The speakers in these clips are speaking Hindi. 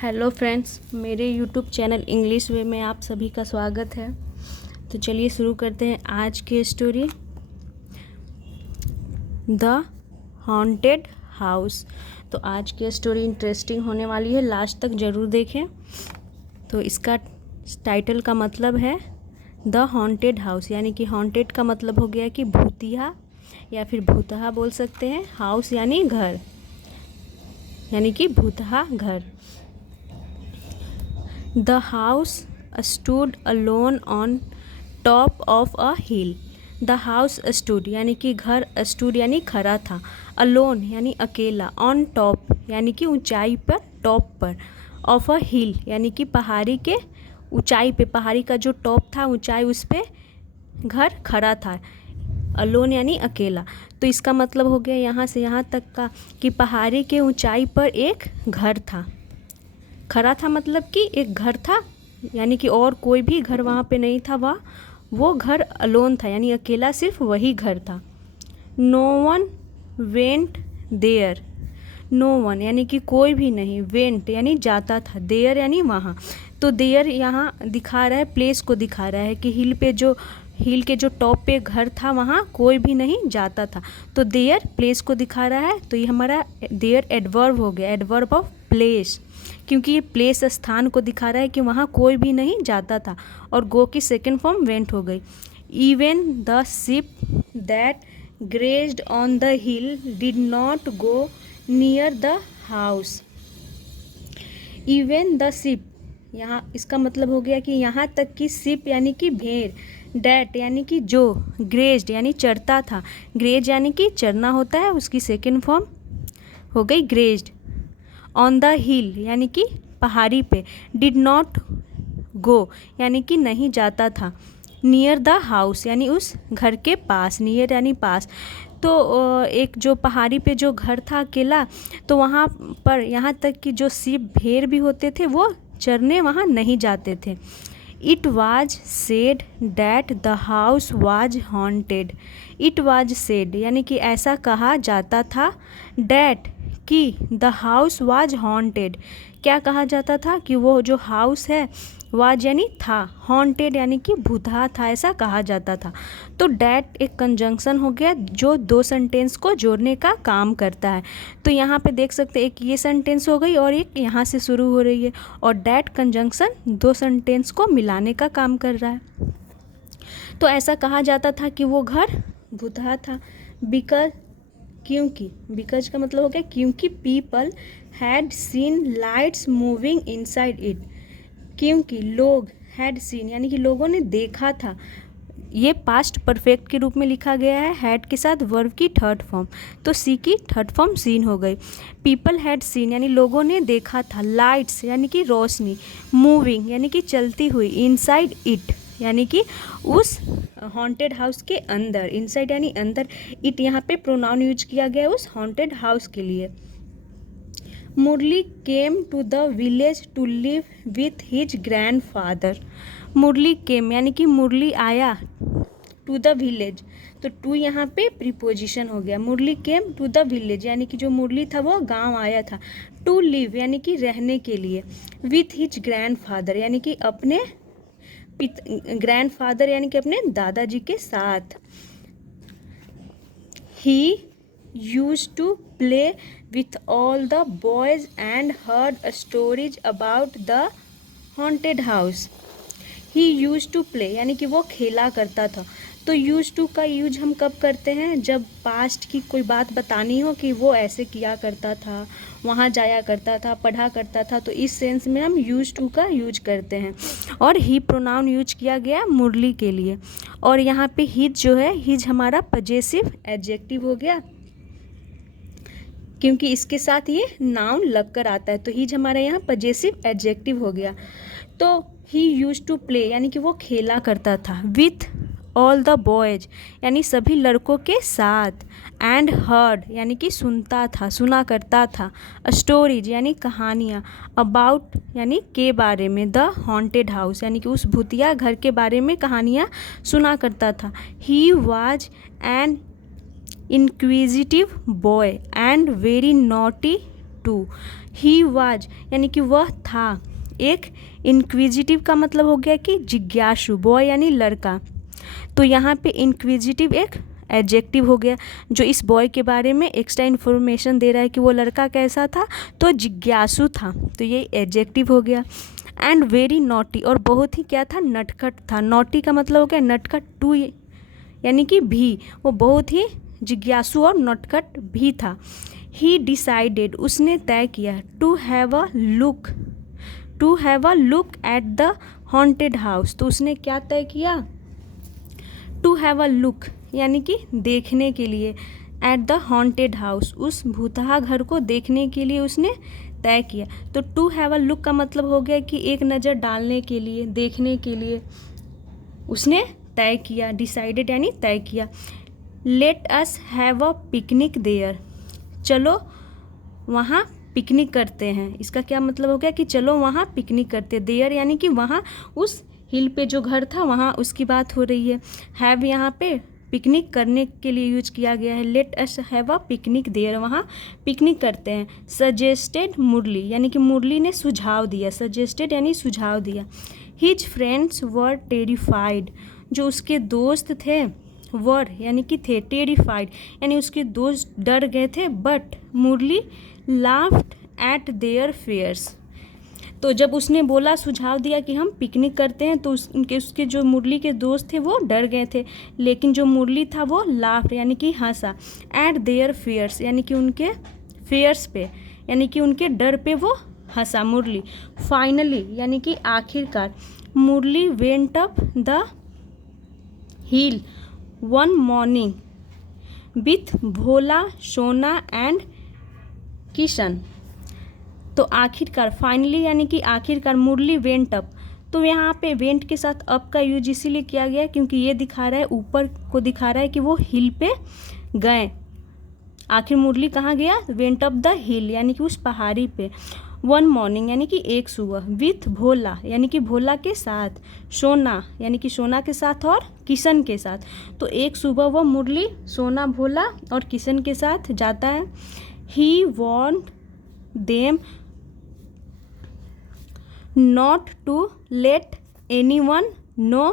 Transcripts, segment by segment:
हेलो फ्रेंड्स, मेरे यूट्यूब चैनल इंग्लिश वे में आप सभी का स्वागत है। तो चलिए शुरू करते हैं आज की स्टोरी, द हॉन्टेड हाउस। तो आज की स्टोरी इंटरेस्टिंग होने वाली है, लास्ट तक ज़रूर देखें। तो इसका टाइटल का मतलब है द हॉन्टेड हाउस, यानी कि हॉन्टेड का मतलब हो गया कि भूतिया या फिर भूतहा बोल सकते हैं। हाउस यानी घर, यानी कि भूतहा घर। The house stood alone on top of a hill. The house stood यानी कि घर, stood यानी खड़ा था, alone यानी अकेला, on top यानी कि ऊंचाई पर, टॉप पर, of a hill यानी कि पहाड़ी के ऊंचाई पे, पहाड़ी का जो टॉप था, ऊंचाई, उस पे घर खड़ा था। alone यानी अकेला। तो इसका मतलब हो गया यहाँ से यहाँ तक का कि पहाड़ी के ऊंचाई पर एक घर था। खड़ा था मतलब कि एक घर था, यानी कि और कोई भी घर वहाँ पे नहीं था, वो घर अलोन था, यानी अकेला सिर्फ वही घर था। No one went there, no one यानी कि कोई भी नहीं, वेंट यानी जाता था, देयर यानी वहाँ। तो देयर यहाँ दिखा रहा है, प्लेस को दिखा रहा है कि हिल के जो टॉप पे घर था वहाँ कोई भी नहीं जाता था। तो देयर प्लेस को दिखा रहा है, तो ये हमारा देयर एडवर्ब हो गया, एडवर्ब ऑफ प्लेस, क्योंकि ये प्लेस स्थान को दिखा रहा है कि वहाँ कोई भी नहीं जाता था। और गो की सेकेंड फॉर्म वेंट हो गई। Even the ship that grazed on the hill did not go near the house. Even the ship, यहाँ इसका मतलब हो गया कि यहाँ तक कि शिप यानी कि भेड़, डैट यानी कि जो, ग्रेज्ड यानी चरता था, ग्रेज यानी कि चरना होता है, उसकी सेकेंड फॉर्म हो गई ग्रेज्ड। ऑन द हिल यानी कि पहाड़ी पे, डिड नॉट गो यानी कि नहीं जाता था, नियर द हाउस यानी उस घर के पास, नियर यानी पास। तो एक जो पहाड़ी पे जो घर था अकेला, तो वहाँ पर यहाँ तक कि जो शिप, भेड़ भी होते थे, वो चरने वहाँ नहीं जाते थे। It was said that the house was haunted. It was said यानी कि ऐसा कहा जाता था, डैट कि द हाउस वाज हॉन्टेड, क्या कहा जाता था कि वो जो हाउस है, वाज यानी था, हॉन्टेड यानी कि भूतहा था, ऐसा कहा जाता था। तो डैट एक कंजंक्शन हो गया जो दो सेंटेंस को जोड़ने का काम करता है। तो यहाँ पे देख सकते हैं, एक ये सेंटेंस हो गई और एक यहाँ से शुरू हो रही है, और डैट कंजंक्शन दो सेंटेंस को मिलाने का काम कर रहा है। तो ऐसा कहा जाता था कि वो घर भूतहा था, बिकॉज, क्योंकि, बिकॉज का मतलब हो गया क्योंकि people had seen lights moving inside it. क्योंकि लोग, हैड सीन यानी कि लोगों ने देखा था, ये पास्ट परफेक्ट के रूप में लिखा गया है, हैड के साथ वर्ब की थर्ड फॉर्म, तो सी की थर्ड फॉर्म सीन हो गई। पीपल हैड सीन यानी लोगों ने देखा था, लाइट्स यानी कि रोशनी, मूविंग यानी कि चलती हुई, इनसाइड इट यानी कि उस हॉन्टेड हाउस के अंदर, इनसाइड यानी अंदर, इट यहाँ पे प्रोनाउन यूज किया गया है उस हॉन्टेड हाउस के लिए। Murali came to the village to live with his grandfather. Murali came यानी कि मुरली आया, टू द विलेज, तो टू यहाँ पे प्रीपोजिशन हो गया। Murali came to the village यानी कि जो मुरली था वो गांव आया था। टू लिव यानी कि रहने के लिए। विथ हिज ग्रैंडफादर यानी कि अपने ग्रैंडफादर यानी कि अपने दादाजी के साथ। ही used to play with all the boys and heard stories about the haunted house. He used to play यानी कि वो खेला करता था। तो यूज टू का यूज हम कब करते हैं, जब पास्ट की कोई बात बतानी हो कि वो ऐसे किया करता था, वहाँ जाया करता था, पढ़ा करता था, तो इस सेंस में हम यूज टू का यूज करते हैं। और ही प्रोनाउन यूज किया गया मुरली के लिए। और यहाँ पे हिज जो है, हिज हमारा पजेसिव एडजेक्टिव हो गया, क्योंकि इसके साथ ये नाउन लगकर आता है, तो हिज हमारा यहाँ पजेसिव एडजेक्टिव हो गया। तो ही यूज टू प्ले यानी कि वो खेला करता था, विथ ऑल द बॉयज यानी सभी लड़कों के साथ, एंड हर्ड यानी कि सुनता था, सुना करता था, स्टोरीज यानी कहानियाँ, अबाउट यानी के बारे में, द हॉन्टेड हाउस यानी कि उस भूतिया घर के बारे में कहानियाँ सुना करता था। He was an inquisitive boy and very naughty too he was यानी कि वह था एक, इंक्विजिटिव का मतलब हो गया कि जिज्ञासु, बॉय यानी लड़का, तो यहाँ पे इंक्विजिटिव एक एडजेक्टिव हो गया जो इस बॉय के बारे में एक्स्ट्रा इन्फॉर्मेशन दे रहा है कि वो लड़का कैसा था, तो जिज्ञासु था, तो ये एडजेक्टिव हो गया। एंड वेरी नॉटी, और बहुत ही क्या था, नटखट था। नॉटी का मतलब हो गया नटखट, टू यानी कि भी, वो बहुत ही जिज्ञासु और नटखट भी था। ही डिसाइडेड, उसने तय किया, to have a look at the haunted house, तो उसने क्या तय किया, टू हैव अ लुक यानी कि देखने के लिए, एट द हॉन्टेड हाउस, उस भूतहा घर को देखने के लिए उसने तय किया। तो टू हैव अ लुक का मतलब हो गया कि एक नज़र डालने के लिए, देखने के लिए उसने तय किया, डिसाइडेड यानी तय किया। Let us have a picnic there, चलो वहाँ पिकनिक करते हैं, इसका क्या मतलब हो गया कि चलो वहाँ पिकनिक करते हैं। देयर यानी कि वहाँ, उस हिल पे जो घर था वहाँ उसकी बात हो रही है। हैव यहाँ पे पिकनिक करने के लिए यूज किया गया है। Let us have a picnic there, वहाँ पिकनिक करते हैं। सजेस्टेड मुरली यानी कि मुरली ने सुझाव दिया, सजेस्टेड यानी सुझाव दिया। हिज फ्रेंड्स वर टेरिफाइड, जो उसके दोस्त थे, वर यानी कि थे, टेरिफाइड यानी उसके दोस्त डर गए थे, but Murali laughed at their fears, तो जब उसने बोला, सुझाव दिया कि हम पिकनिक करते हैं, तो उसके जो मुरली के दोस्त थे वो डर गए थे, लेकिन जो मुरली था वो लाफ्ड यानी कि हंसा, एट देयर फेयर्स यानी कि उनके फेयर्स पे यानी कि उनके डर पे वो हंसा मुरली। फाइनली यानी कि आखिरकार, Murali went up the hill one morning with Bhola, Sona and Kishan, तो आखिरकार, फाइनली यानी कि आखिरकार, मुरली वेंट अप, तो यहाँ पे वेंट के साथ अप का यूज इसीलिए किया गया है क्योंकि ये दिखा रहा है, ऊपर को दिखा रहा है कि वो हिल पे गए। आखिर मुरली कहाँ गया, वेंट अप द हिल यानी कि उस पहाड़ी पे। वन मॉर्निंग यानी कि एक सुबह, विथ भोला यानी कि भोला के साथ, सोना यानी कि सोना के साथ और किशन के साथ, तो एक सुबह वो मुरली सोना, भोला और किशन के साथ जाता है। He want them not to let anyone know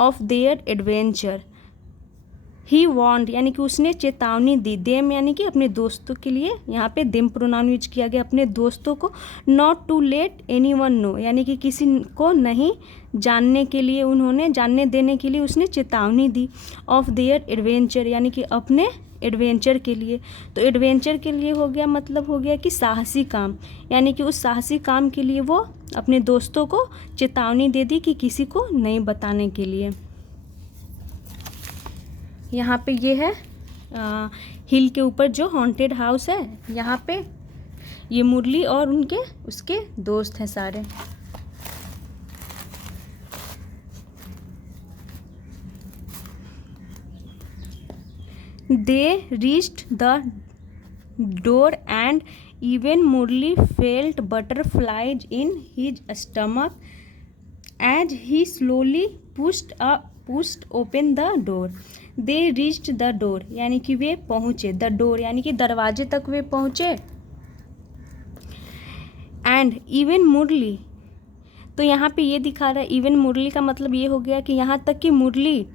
of their adventure, he want यानी कि उसने चेतावनी दी, देम यानी कि अपने दोस्तों के लिए, यहाँ पे देम प्रोनाउन यूज किया गया, अपने दोस्तों को, not to let anyone know यानी कि किसी को नहीं जानने के लिए, उन्होंने जानने देने के लिए उसने चेतावनी दी, ऑफ देयर एडवेंचर यानी कि अपने एडवेंचर के लिए, तो एडवेंचर के लिए हो गया, मतलब हो गया कि साहसी काम, यानी कि उस साहसी काम के लिए वो अपने दोस्तों को चेतावनी दे दी कि किसी को नहीं बताने के लिए। यहाँ पे ये है हिल के ऊपर जो हॉन्टेड हाउस है, यहाँ पे ये मुरली और उसके दोस्त हैं सारे। They reached the door and even Murli felt butterflies in his stomach as he slowly pushed open the door. They reached the door यानी कि वे पहुँचे, the door यानी कि दरवाजे तक वे पहुँचे, and even मुरली, तो यहाँ पे ये दिखा रहा है इवन मुरली का मतलब ये हो गया कि यहाँ तक कि Murali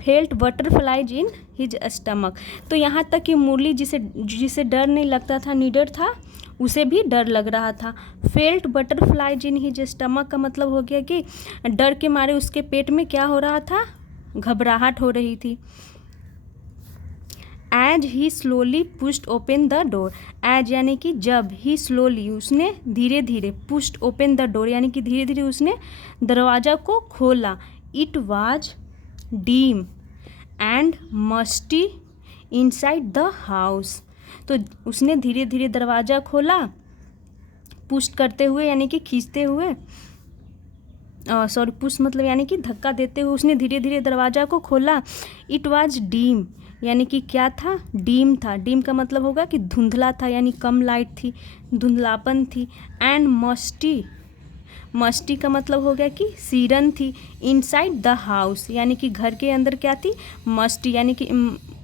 felt butterflies in his stomach, तो यहाँ तक कि मुरली जिसे डर नहीं लगता था, निडर था, उसे भी डर लग रहा था। Felt butterflies in his stomach का मतलब हो गया कि डर के मारे उसके पेट में क्या हो रहा था, घबराहट हो रही थी। As he slowly pushed open the door, as यानी कि जब, ही स्लोली उसने धीरे धीरे, पुश्ड ओपन द डोर यानी कि धीरे धीरे उसने दरवाज़ा को खोला। It was dim and musty inside the house, तो उसने धीरे धीरे दरवाज़ा खोला, पुश करते हुए यानी कि खींचते हुए, पुश मतलब यानी कि धक्का देते हुए उसने धीरे धीरे दरवाज़ा को खोला। इट वाज डीम यानी कि क्या था, डीम था, डीम का मतलब होगा कि धुंधला था यानी कम लाइट थी, धुंधलापन थी। एंड मस्टी का मतलब हो गया कि सीरन थी। इनसाइड द हाउस यानी कि घर के अंदर क्या थी, मस्टी यानी कि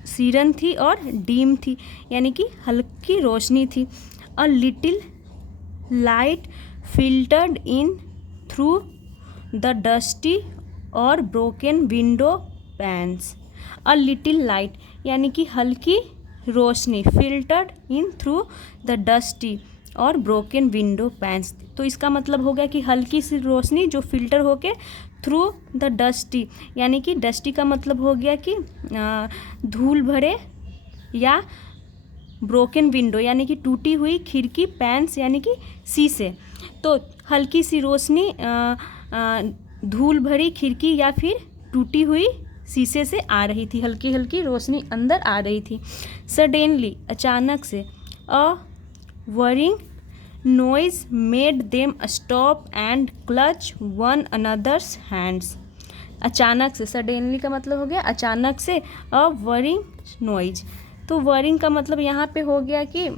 सीरन थी, और डीम थी यानी कि हल्की रोशनी थी। A little light filtered in through the dusty और broken window panes. A little light यानी कि हल्की रोशनी, filtered in through the dusty और ब्रोकन विंडो पैन्स। तो इसका मतलब हो गया कि हल्की सी रोशनी जो फिल्टर होके थ्रू द डस्टी, यानी कि डस्टी का मतलब हो गया कि धूल भरे, या ब्रोकन विंडो यानी कि टूटी हुई खिड़की, पैन्स यानी कि शीशे। तो हल्की सी रोशनी धूल भरी खिड़की या फिर टूटी हुई शीशे से आ रही थी, हल्की हल्की रोशनी अंदर आ रही थी। सडनली अचानक से, a whirring noise made them stop and clutch one another's hands. अचानक से, सडनली का मतलब हो गया अचानक से, अ वरिंग नॉइज। तो वरिंग का मतलब यहाँ पे हो गया कि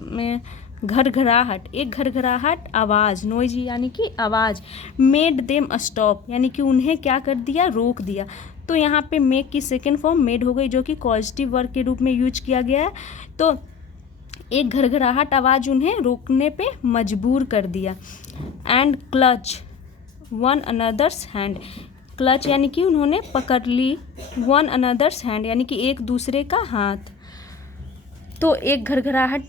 घरघराहट, एक घरघराहट आवाज़, नॉइज यानी कि आवाज़। मेड देम स्टॉप यानी कि उन्हें क्या कर दिया, रोक दिया। तो यहाँ पे मेक की सेकेंड फॉर्म मेड हो गई, जो कि पॉजिटिव वर्ब के रूप में यूज किया गया है। तो एक घरघराहट आवाज़ उन्हें रोकने पे मजबूर कर दिया। And clutch one another's hand, clutch यानी कि उन्होंने पकड़ ली, वन अनदर्स हैंड यानी कि एक दूसरे का हाथ। तो एक घरघराहट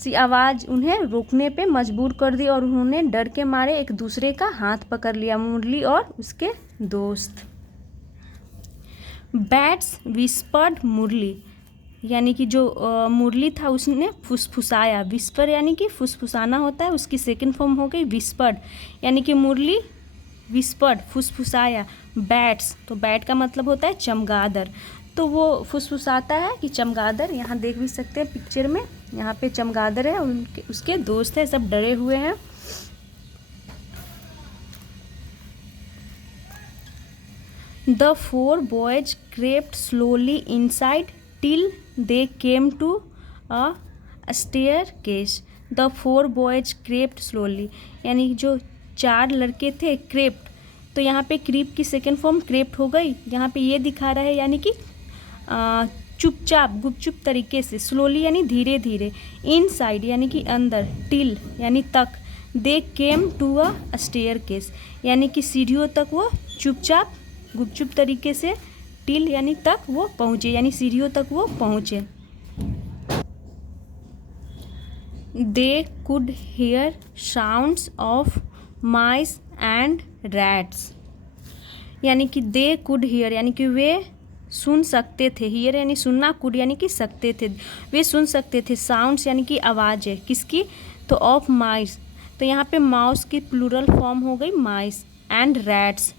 सी आवाज़ उन्हें रोकने पे मजबूर कर दी और उन्होंने डर के मारे एक दूसरे का हाथ पकड़ लिया, मुरली और उसके दोस्त। बैट्स विस्पर्ड मुरली, यानी कि जो मुरली था उसने फुसफुसाया। विस्पर यानी कि फुसफुसाना होता है, उसकी सेकंड फॉर्म हो गई विस्पर्ड, यानी कि मुरली विस्पर्ड फुसफुसाया। बैट्स, तो बैट का मतलब होता है चमगादड़, तो वो फुसफुसाता है कि चमगादड़, यहाँ देख भी सकते हैं पिक्चर में, यहाँ पे चमगादड़ है, उनके उसके दोस्त है, सब डरे हुए हैं। The four boys crept slowly inside till they came to a staircase. The four boys crept slowly, यानी जो 4 लड़के थे, crept, तो यहाँ पे creep की सेकेंड फॉर्म crept हो गई। यहाँ पे ये दिखा रहा है यानी कि चुपचाप, गुपचुप तरीके से, स्लोली यानी धीरे धीरे, इनसाइड यानी कि अंदर, टिल यानी तक, दे केम टू अ स्टेयरकेस यानी कि सीढ़ियों तक वो चुपचाप गुपचुप तरीके से, टिल यानी तक वो पहुँचे, यानी सीढ़ियों तक वो पहुँचे। They could hair sounds of mice and rats, यानी कि दे कुड हेयर यानी कि वे सुन सकते थे, हियर यानी सुनना, कुड यानी कि सकते थे, वे सुन सकते थे। साउंड्स यानी कि आवाज़ है, किसकी, तो ऑफ माइस, तो यहाँ पे माउस की प्लूरल फॉर्म हो गई माइस, एंड रैट्स,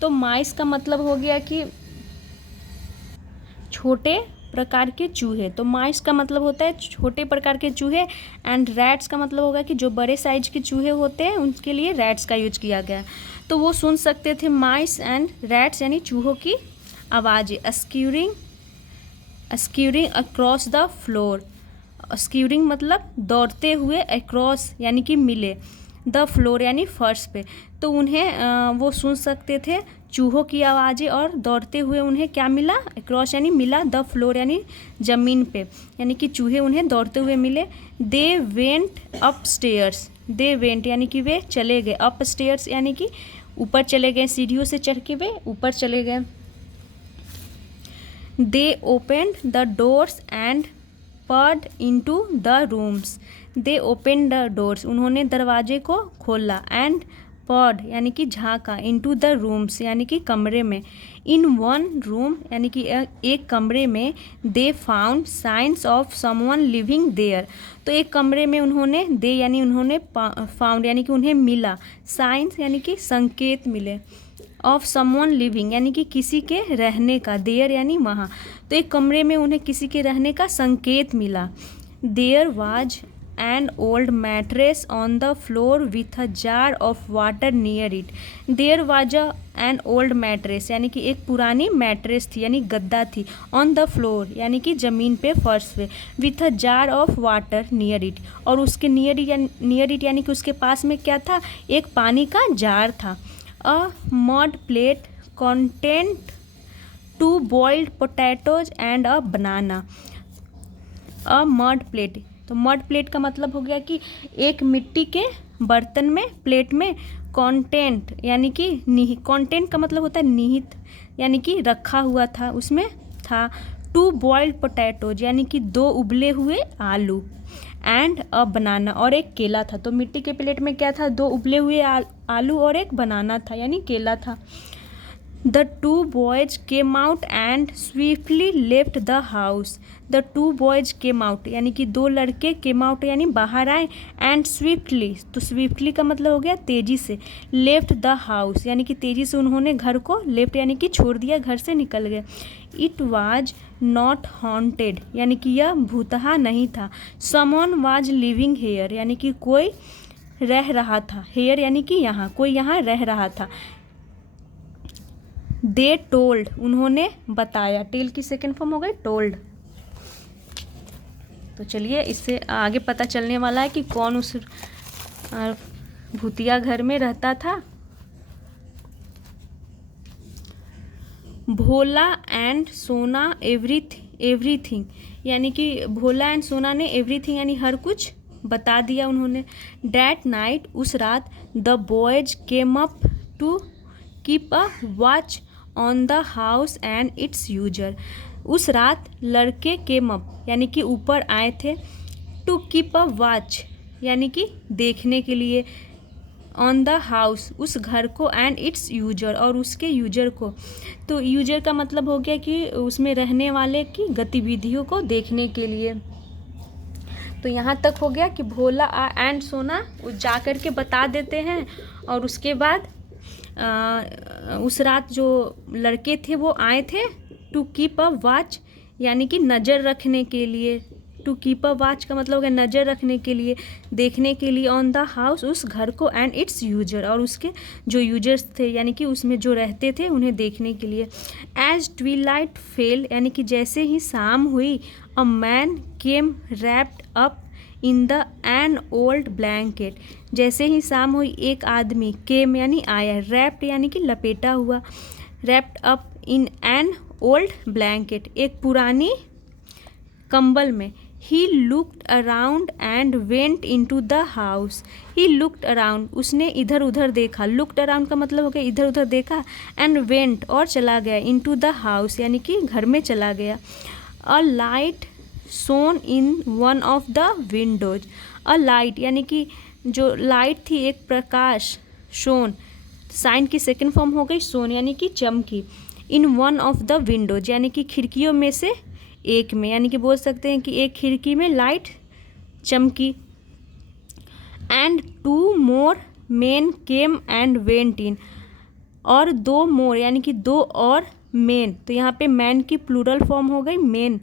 तो माइस का मतलब हो गया कि छोटे प्रकार के चूहे, तो माइस का मतलब होता है छोटे प्रकार के चूहे, एंड रैट्स का मतलब होगा कि जो बड़े साइज के चूहे होते हैं उनके लिए रैट्स का यूज किया गया। तो वो सुन सकते थे माइस एंड रैट्स यानी चूहों की आवाज़ें। स्क्यूरिंग अक्रॉस द फ्लोर, स्क्यूरिंग मतलब दौड़ते हुए, अक्रॉस यानी कि मिले, द फ्लोर यानी फर्श पे, तो उन्हें वो सुन सकते थे चूहों की आवाज़ें और दौड़ते हुए उन्हें क्या मिला, अक्रॉस यानी मिला, द फ्लोर यानी ज़मीन पे, यानी कि चूहे उन्हें दौड़ते हुए मिले। They went up stairs, they went यानी कि वे चले गए, अप स्टेयर्स यानी कि ऊपर चले गए, सीढ़ियों से चढ़ के वे ऊपर चले गए। They opened the doors and peered into the rooms, they opened the doors उन्होंने दरवाजे को खोला, एंड पर्ड यानी कि झाँका, इनटू द रूम्स यानी कि कमरे में, इन वन रूम यानी कि एक कमरे में, they found signs of someone living there, तो एक कमरे में उन्होंने, दे यानी उन्होंने, फाउंड यानी कि उन्हें मिला, साइंस यानी कि संकेत मिले, ऑफ समवन लिविंग यानी कि किसी के रहने का, देयर यानी वहाँ, तो एक कमरे में उन्हें किसी के रहने का संकेत मिला। There was an old mattress on the floor with a jar of water near it, there was an old mattress यानी कि एक पुरानी मैट्रेस थी यानी गद्दा थी, ऑन द फ्लोर यानी कि ज़मीन पे, फर्श पे, with a jar of water near it, और उसके नियर इट यानी कि उसके पास में क्या था, एक पानी का जार था। अ mud plate content 2 boiled potatoes and a banana, a mud plate तो मड प्लेट का मतलब हो गया कि एक मिट्टी के बर्तन में, प्लेट में कंटेंट यानी कि कंटेंट का मतलब होता है निहित यानी कि रखा हुआ था, उसमें था 2 बॉइल्ड पोटैटोज यानी कि 2 उबले हुए आलू एंड अ बनाना और एक केला था। तो मिट्टी के प्लेट में क्या था, 2 उबले हुए आलू और एक बनाना था यानी केला था। The 2 boys came out and swiftly left the house. The 2 boys came out यानी कि 2 लड़के came out यानी बाहर आए and swiftly, तो swiftly का मतलब हो गया तेजी से, left the house यानी कि तेजी से उन्होंने घर को, left यानी कि छोड़ दिया, घर से निकल गए। It was not haunted यानी कि यह भूतहा नहीं था। Someone was living here यानी कि कोई रह रहा था, here यानी कि यहाँ, कोई यहाँ रह रहा था। दे टोल्ड उन्होंने बताया, टेल की सेकेंड फॉर्म हो गई टोल्ड। तो चलिए इससे आगे पता चलने वाला है कि कौन उस भूतिया घर में रहता था। भोला एंड सोना एवरीथिंग यानी कि भोला एंड सोना ने एवरीथिंग यानी हर कुछ बता दिया उन्होंने। डैट नाइट उस रात the boys came up to keep a watch on the house and its user. उस रात लड़के केम अप यानी कि ऊपर आए थे, टू कीप अ वॉच यानी कि देखने के लिए, ऑन द हाउस उस घर को, एंड इट्स यूजर और उसके यूजर को। तो यूजर का मतलब हो गया कि उसमें रहने वाले की गतिविधियों को देखने के लिए। तो यहाँ तक हो गया कि भोला एंड सोना जा कर के बता देते हैं और उसके बाद उस रात जो लड़के थे वो आए थे टू कीप अ वॉच यानी कि नज़र रखने के लिए। टू कीप अ वॉच का मतलब है नज़र रखने के लिए, देखने के लिए, ऑन द हाउस उस घर को, एंड इट्स यूजर और उसके जो यूजर्स थे यानी कि उसमें जो रहते थे उन्हें देखने के लिए। एज ट्विलाइट फेल यानी कि जैसे ही शाम हुई, a man came wrapped up in the an old blanket जैसे ही शाम हुई एक आदमी केम यानी आया, रैप्ड यानी कि लपेटा हुआ, wrapped up in an old blanket एक पुरानी कंबल में। He looked around and went into the house. He looked around उसने इधर उधर देखा, लुक्ड अराउंड का मतलब हो गया इधर उधर देखा, एंड वेंट और चला गया, इनटू द हाउस यानी कि घर में चला गया। A light shone in one of the windows. A light यानी कि जो लाइट थी एक प्रकाश, शोन साइन की सेकेंड फॉर्म हो गई शोन यानी कि चमकी, in one of the windows यानी कि खिड़कियों में से एक में, यानी कि बोल सकते हैं कि एक खिड़की में लाइट चमकी। And 2 more main came and went in और 2 मोर यानी कि 2 और मेन, तो यहाँ पे मैन की प्लूरल फॉर्म हो गई मेन,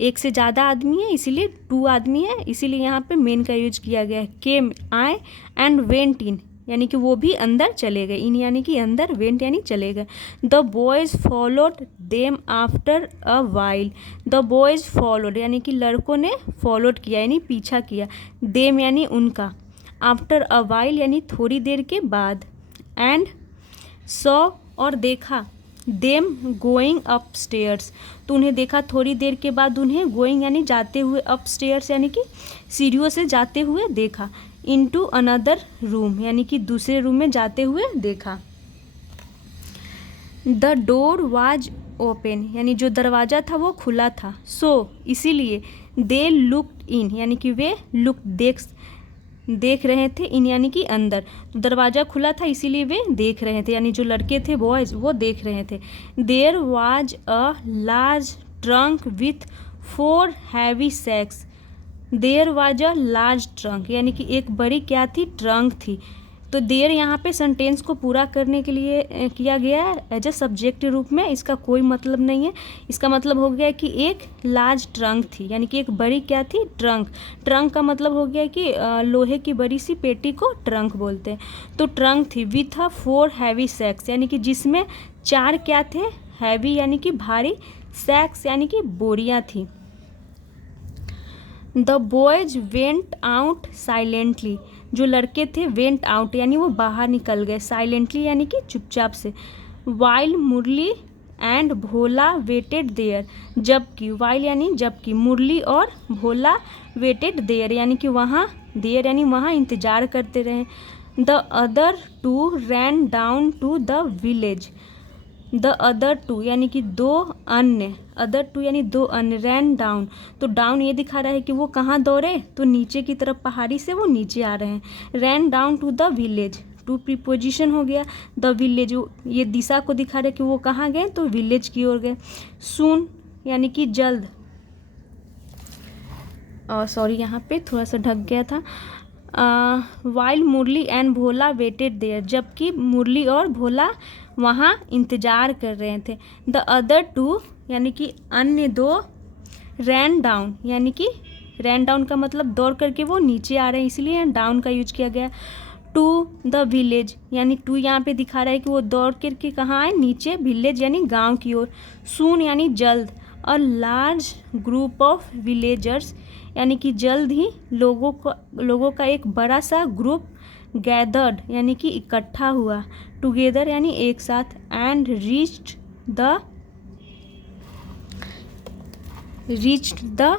एक से ज़्यादा आदमी है इसीलिए 2 आदमी है, इसीलिए यहाँ पे मेन का यूज किया गया है। केम आए एंड वेंट इन यानी कि वो भी अंदर चले गए, इन यानी कि अंदर, वेंट यानी चले गए। The boys followed them after a while. The boys followed यानी कि लड़कों ने फॉलोड किया यानी पीछा किया, देम यानी उनका, आफ्टर अ वाइल यानी थोड़ी देर के बाद, एंड सॉ और देखा, देम गोइंग अप स्टेयर्स तो उन्हें देखा थोड़ी देर के बाद उन्हें, गोइंग यानी जाते हुए, अप स्टेयर्स यानी कि सीढ़ियों से जाते हुए देखा, इनटू अनदर रूम यानी कि दूसरे रूम में जाते हुए देखा। द डोर वाज ओपन यानी जो दरवाज़ा था वो खुला था, सो इसीलिए, दे लुक्ड इन यानी कि वे लुक देख रहे थे, इन यानी कि अंदर, तो दरवाज़ा खुला था इसीलिए वे देख रहे थे, यानी जो लड़के थे बॉयज़ वो देख रहे थे। There was a large trunk with 4 heavy sacks. There was a large trunk यानी कि एक बड़ी क्या थी, ट्रंक थी। तो देयर यहाँ पे सेंटेंस को पूरा करने के लिए किया गया है एज अ सब्जेक्ट रूप में, इसका कोई मतलब नहीं है। इसका मतलब हो गया कि एक लार्ज ट्रंक थी यानी कि एक बड़ी क्या थी, ट्रंक। ट्रंक का मतलब हो गया कि लोहे की बड़ी सी पेटी को ट्रंक बोलते हैं। तो ट्रंक थी विथ अ 4 हैवी सैक्स यानी कि जिसमें 4 क्या थे, हैवी यानी कि भारी, सैक्स यानी कि बोरियाँ थी। The boys went out silently जो लड़के थे वेंट आउट यानी वो बाहर निकल गए, साइलेंटली यानी कि चुपचाप से। While Murali and Bhola waited there, जबकि वाइल यानी जबकि, मुरली और भोला वेटेड देयर यानी कि वहाँ, देयर यानी वहाँ इंतज़ार करते रहे। The other two ran down to the village, the other two यानी कि दो अन्य, अदर टू यानी दो अन्य, रैन डाउन तो डाउन ये दिखा रहा है कि वो कहाँ दौड़े, तो नीचे की तरफ पहाड़ी से वो नीचे आ रहे हैं। Ran down to the village, to preposition हो गया, द विलेज ये दिशा को दिखा रहा है कि वो कहाँ गए, तो विलेज की ओर गए। सून यानी कि जल्द, सॉरी यहाँ पे थोड़ा सा ढक गया था। While Murali and Bhola waited there, जबकि मुरली और भोला वहाँ इंतज़ार कर रहे थे। द अदर टू यानी कि अन्य दो, रैन डाउन यानी कि रैन डाउन का मतलब दौड़ करके वो नीचे आ रहे हैं, इसलिए डाउन का यूज किया गया। टू द विलेज यानी टू यहाँ पे दिखा रहा है कि वो दौड़ करके कहाँ आए, नीचे, विलेज यानी गांव की ओर। सून यानी जल्द, और लार्ज ग्रुप ऑफ विलेजर्स यानी कि जल्द ही लोगों का एक बड़ा सा ग्रुप, गैदर्ड यानी कि इकट्ठा हुआ, टुगेदर यानी एक साथ, एंड रीच्ड द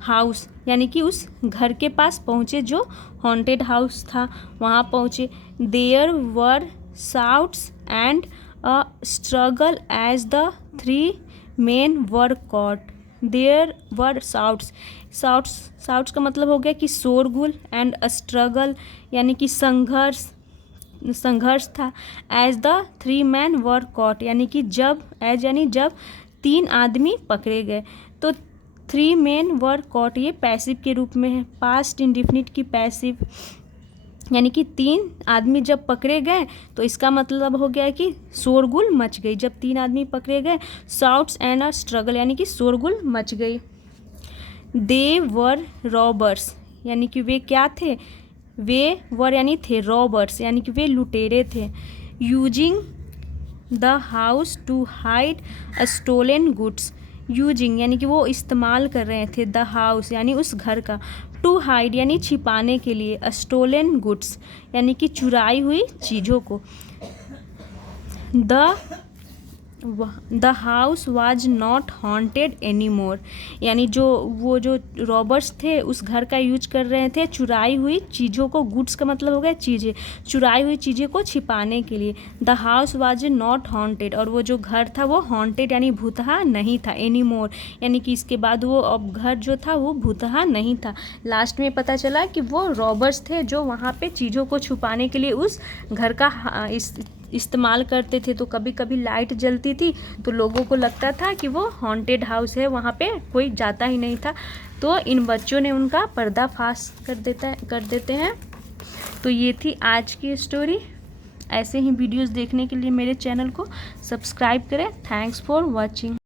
हाउस यानी कि उस घर के पास पहुँचे जो हॉन्टेड हाउस था, वहाँ पहुँचे। There were shouts and a struggle as the three men were caught, there were shouts, shouts का मतलब हो गया कि शोरगुल, एंड अ स्ट्रगल यानी कि संघर्ष था, as the three man were caught यानी कि जब, एज यानी जब तीन आदमी पकड़े गए, तो थ्री मेन वर कॉट ये पैसिव के रूप में है, पास्ट इंडिफिनिट की पैसिव, यानी कि तीन आदमी जब पकड़े गए तो इसका मतलब हो गया कि शोरगुल मच गई, जब तीन आदमी पकड़े गए। शाउट्स एंड अ स्ट्रगल यानी कि शोरगुल मच गई। दे वर रॉबर्स यानी कि वे क्या थे, वे वर यानी थे, रॉबर्स यानी कि वे लुटेरे थे। Using the house to hide a stolen goods, using यानी कि वो इस्तेमाल कर रहे थे, द हाउस यानी उस घर का, टू हाइड यानी छिपाने के लिए, अ स्टोलन गुड्स यानी कि चुराई हुई चीज़ों को। The house was not haunted any more यानी वो जो रॉबर्स थे उस घर का यूज कर रहे थे चुराई हुई चीज़ों को, गुड्स का मतलब हो गया चीज़ें, चुराई हुई चीज़ें को छिपाने के लिए। The house was not haunted, और वो जो घर था वो हॉन्टेड यानी भूतहा नहीं था, एनी मोर यानी कि इसके बाद वो अब घर जो था वो भूतहा नहीं था। लास्ट में पता चला कि वो रॉबर्स थे जो वहाँ पे चीज़ों को छुपाने के लिए उस घर का इस्तेमाल करते थे, तो कभी कभी लाइट जलती थी तो लोगों को लगता था कि वो हॉन्टेड हाउस है, वहाँ पे कोई जाता ही नहीं था, तो इन बच्चों ने उनका पर्दाफाश कर देते हैं। तो ये थी आज की स्टोरी। ऐसे ही वीडियोस देखने के लिए मेरे चैनल को सब्सक्राइब करें। Thanks for watching.